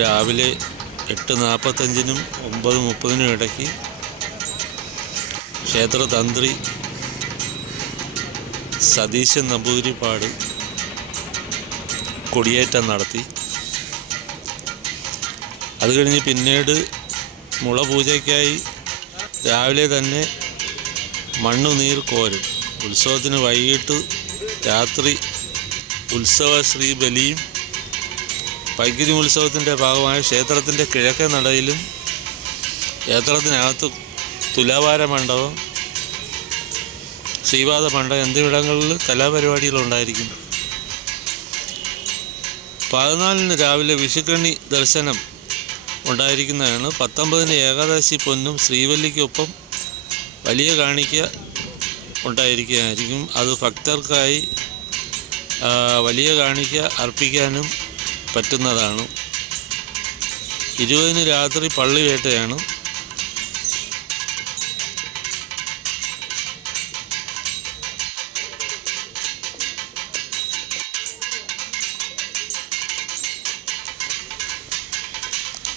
രാവിലെ എട്ട് നാൽപ്പത്തഞ്ചിനും ഒമ്പത് മുപ്പതിനും ഇടയ്ക്ക് ക്ഷേത്രതന്ത്രി സതീശൻ നമ്പൂതിരിപ്പാട് കൊടിയേറ്റം നടത്തി. അത് കഴിഞ്ഞ് പിന്നീട് മുള പൂജയ്ക്കായി രാവിലെ തന്നെ മണ്ണുനീർ കോരും. ഉത്സവത്തിന് വൈകിട്ട് രാത്രി ഉത്സവ ശ്രീ ബലിയും പൈങ്കിരി ഉത്സവത്തിന്റെ ഭാഗമായ ക്ഷേത്രത്തിന്റെ കിഴക്കേ നടയിലും ക്ഷേത്രത്തിനകത്ത് തുലാവാര മണ്ഡപം ശ്രീപാദ മണ്ഡപം എന്നിവിടങ്ങളിൽ കലാപരിപാടികൾ കലാപരിപാടികളുണ്ടായിരിക്കും പതിനാലിന് രാവിലെ വിഷുക്കണി ദർശനം ഉണ്ടായിരിക്കുന്നതാണ്. പത്തൊമ്പതിന് ഏകാദശി പൊന്നും ശ്രീവല്ലിക്കൊപ്പം വലിയ കാണിക്ക ഉണ്ടായിരിക്കുകയായിരിക്കും. അത് ഭക്തർക്കായി വലിയ കാണിക്ക അർപ്പിക്കാനും പറ്റുന്നതാണ്. ഇരുപതിന് രാത്രി പള്ളി വേട്ടയാണ്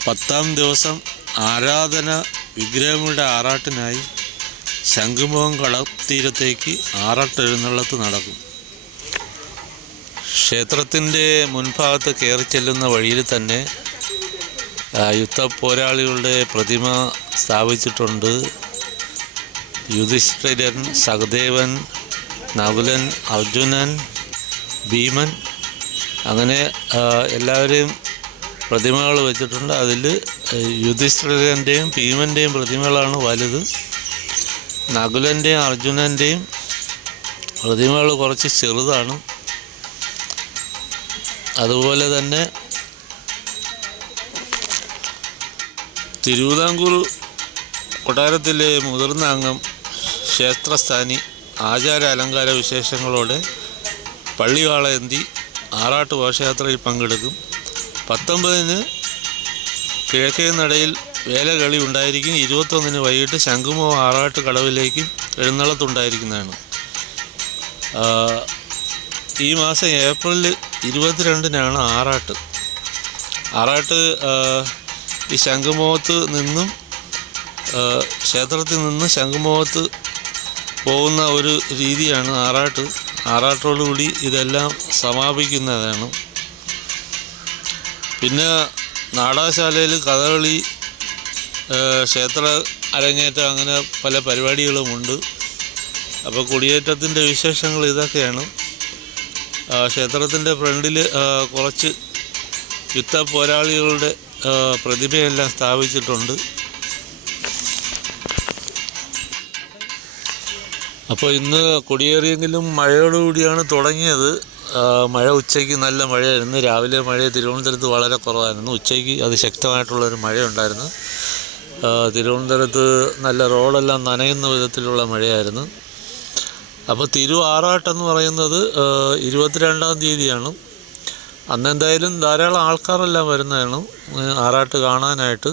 പത്താം ദിവസം ആരാധന വിഗ്രഹങ്ങളുടെ ആറാട്ടിനായി ശംഖുമുഖം കടത്തീരത്തേക്ക് ആറാട്ട് എഴുന്നള്ളത്ത് നടക്കും. ക്ഷേത്രത്തിന്റെ മുൻഭാഗത്ത് കയറി ചെല്ലുന്ന വഴിയിൽ തന്നെ യുദ്ധ പോരാളികളുടെ പ്രതിമ സ്ഥാപിച്ചിട്ടുണ്ട്. യുധിഷ്ഠിരൻ സഹദേവൻ നകുലൻ അർജുനൻ ഭീമൻ അങ്ങനെ എല്ലാവരെയും പ്രതിമകൾ വെച്ചിട്ടുണ്ട്. അതിൽ യുധിഷ്ഠിരന്റെയും ഭീമന്റെയും പ്രതിമകളാണ് വലുത്. നകുലന്റെയും അർജുനന്റെയും പ്രതിമകൾ കുറച്ച് ചെറുതാണ്. അതുപോലെ തന്നെ തിരുവിതാംകൂർ കൊട്ടാരത്തിലെ മുതിർന്ന അംഗം ക്ഷേത്രസ്ഥാനി ആചാര അലങ്കാര വിശേഷങ്ങളോടെ പള്ളിവാളയന്തി ആറാട്ട് ഘോഷയാത്രയിൽ പങ്കെടുക്കും. പത്തൊമ്പതിന് കിഴക്കേ നടയിൽ വേലകളി ഉണ്ടായിരിക്കും. ഇരുപത്തൊന്നിന് വൈകിട്ട് ശംഖുമോ ആറാട്ട് കടവിലേക്കും എഴുന്നള്ളത്തുണ്ടായിരിക്കുന്നതാണ്. ഈ മാസം ഇരുപത്തിരണ്ടിനാണ് ആറാട്ട്. ആറാട്ട് ഈ ശംഖുമുഖത്ത് നിന്നും ക്ഷേത്രത്തിൽ നിന്ന് ശംഖുമുഖത്ത് പോകുന്ന ഒരു രീതിയാണ് ആറാട്ട്. ആറാട്ടോടുകൂടി ഇതെല്ലാം സമാപിക്കുന്നതാണ്. പിന്നെ നാടകശാലയിൽ കഥകളി ക്ഷേത്ര അരങ്ങേറ്റം അങ്ങനെ പല പരിപാടികളുമുണ്ട്. അപ്പോൾ കുടിയേറ്റത്തിന്റെ വിശേഷങ്ങൾ ഇതൊക്കെയാണ്. ക്ഷേത്രത്തിന്റെ ഫ്രണ്ടിൽ കുറച്ച് യുദ്ധ പോരാളികളുടെ പ്രതിമയെല്ലാം സ്ഥാപിച്ചിട്ടുണ്ട്. അപ്പോൾ ഇന്ന് കൊടിയേറിയെങ്കിലും മഴയോടുകൂടിയാണ് തുടങ്ങിയത്. മഴ ഉച്ചയ്ക്ക് നല്ല മഴയായിരുന്നു. രാവിലെ മഴ തിരുവനന്തപുരത്ത് വളരെ കുറവായിരുന്നു. ഉച്ചയ്ക്ക് അതിശക്തമായിട്ടുള്ളൊരു മഴയുണ്ടായിരുന്നു. തിരുവനന്തപുരത്ത് നല്ല റോഡെല്ലാം നനയുന്ന വിധത്തിലുള്ള മഴയായിരുന്നു. അപ്പോൾ തിരു ആറാട്ടെന്ന് പറയുന്നത് ഇരുപത്തിരണ്ടാം തീയതിയാണ്. അന്ന് എന്തായാലും ധാരാളം ആൾക്കാരെല്ലാം വരുന്നതാണ് ആറാട്ട് കാണാനായിട്ട്.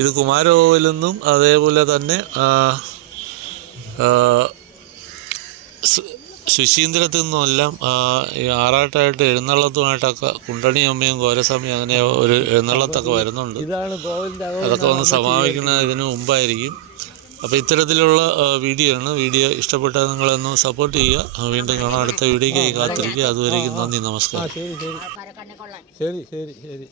ഇത് കുമാരകോവിൽ നിന്നും അതേപോലെ തന്നെ ശുശീന്ദ്രത്തിൽ നിന്നുമെല്ലാം ഈ ആറാട്ടായിട്ട് എഴുന്നള്ളത്തുമായിട്ടൊക്കെ കുണ്ടണി അമ്മയും കോരസ്വാമിയും അങ്ങനെ ഒരു എഴുന്നള്ളത്തൊക്കെ വരുന്നുണ്ട്. അതൊക്കെ വന്ന് സമാപിക്കുന്ന ഇതിന് മുമ്പായിരിക്കും. അപ്പോൾ ഇത്തരത്തിലുള്ള വീഡിയോ ആണ്. വീഡിയോ ഇഷ്ടപ്പെട്ടാൽ നിങ്ങളൊന്ന് സപ്പോർട്ട് ചെയ്യുക. വീണ്ടും കാണാം. അടുത്ത വീഡിയോയ്ക്ക് കാത്തിരിക്കുക. അതുവരേക്കും നന്ദി. നമസ്കാരം. ശരി ശരി ശരി ശരി.